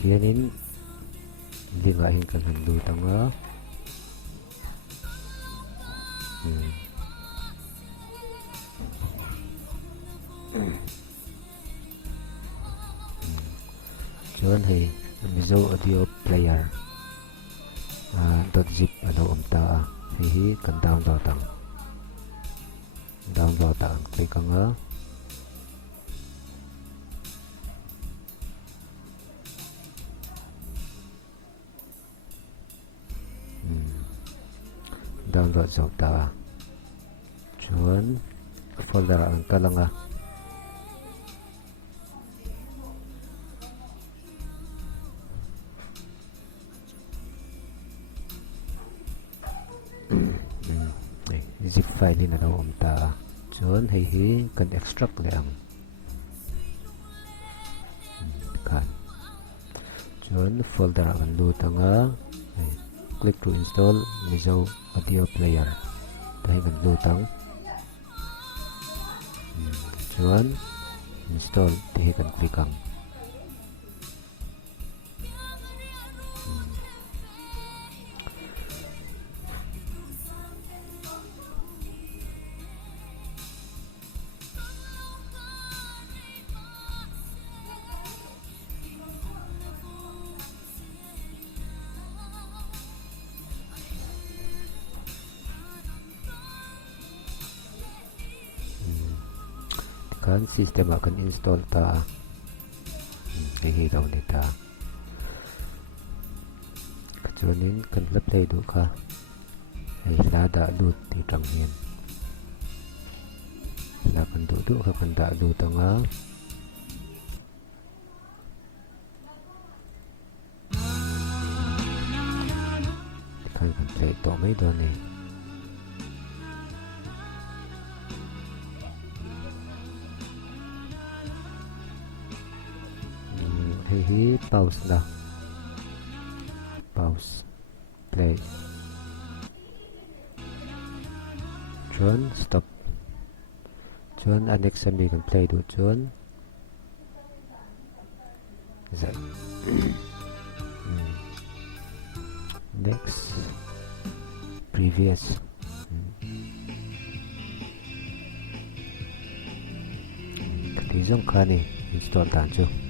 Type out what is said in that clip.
hianin lingah hin kan han lut anga chuan hei mizo audio player .zip alo omta a hei hi kan download ang click anga download zau ta chuan folder ang kalanga zip file na daw omta chuan hei hi kan extract le ang kan chuan folder ang lut anga click to install mizo audio player tahi kan lutang chuan install tahi kan click ang kan system akan install ta hei daw ni ta chuanin kan la play du kha hei la da lut ti tang hian la kan du kha kan da lut anga kan play to mai do ni hei pause na pause play chuan stop chuan next mi kan play du chuan zai next previous thì giống khá này install tàn chưa